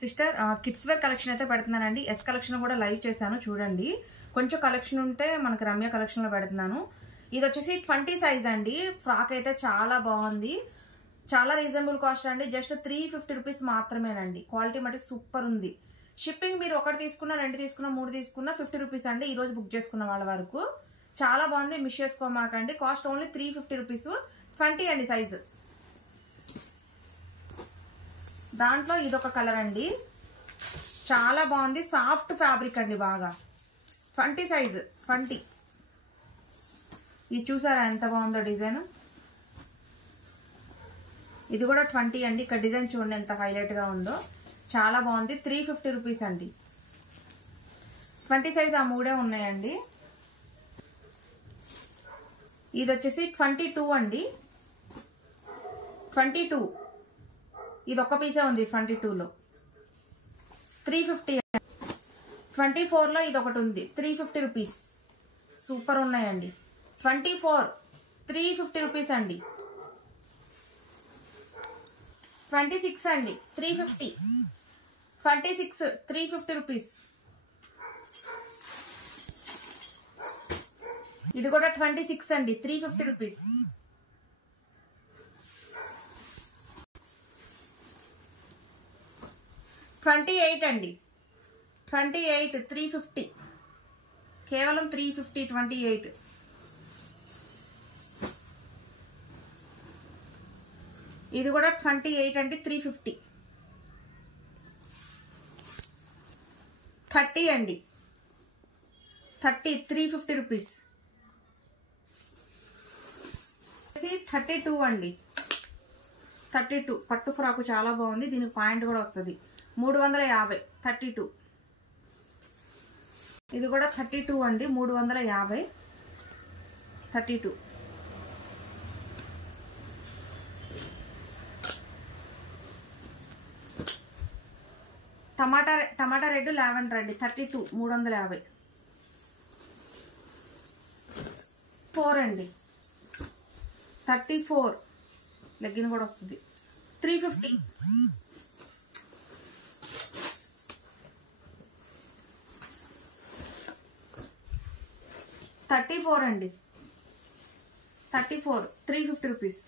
Sister kids wear collection అయితే పెడుతున్నానండి. Yes collection కూడా లైవ్ చేశాను చూడండి. కొంచెం కలెక్షన్ ఉంటే మనకు రమ్య కలెక్షన్లో పెడుతున్నాను. ఇది వచ్చేసి 20 సైజ్ అండి. ఫ్రాక్ అయితే చాలా బాగుంది, చాలా రీజనబుల్ కాస్ట్ అండి. జస్ట్ 350 రూపీస్ మాత్రమేనండి. క్వాలిటీ మటుకు సూపర్ ఉంది. షిప్పింగ్ మీరు ఒకటి తీసుకున్నా, 2 తీసుకున్నా, 3 తీసుకున్నా 50 రూపీస్ అండి. ఈ రోజు బుక్ చేసుకున్న వాళ్ళ వరకు చాలా బాగుంది, మిస్ చేసుకోమాకండి. Cost only 350 rupees. 20 అండి సైజు. దాంట్లో ఇదొక కలర్ అండి, చాలా బాగుంది, సాఫ్ట్ ఫ్యాబ్రిక్ అండి, బాగా 20 సైజు 20. ఇది చూసారా ఎంత బాగుందో డిజైన్. ఇది కూడా 20 అండి. ఇక్కడ డిజైన్ చూడండి ఎంత హైలైట్ గా ఉందో, చాలా బాగుంది. 350 రూపీస్ అండి. 20 సైజ్ ఆ మూడే ఉన్నాయండి. ఇది వచ్చేసి 22 అండి. 22 ఇది ఒక్క పీసే ఉంది 22లో. 350. 24లో ఇది ఒకటి ఉంది, 350 రూపీస్. సూపర్ ఉన్నాయండి. 24 350 రూపీస్ అండి. 26 అండి 350. 26 350 రూపీస్. ఇది కూడా 26 అండి, 350 రూపీస్. 28 అండి. 28 350, కేవలం 350. 28 ఇది కూడా 28 అండి, 350. 30 అండి. 30 350 రూపీస్. 32 అండి. 32 పట్టు ఫ్రాకు చాలా బాగుంది. దీనికి పాయింట్ కూడా వస్తుంది. 350. 32 ఇది కూడా 32 అండి, 350. 32 టమాటా రెడ్ లావెండర్ అండి. 32 350. 4 అండి. 34 లెగ్గిన్ కూడా వస్తుంది. 350. 34 అండి. 34 350 రూపీస్.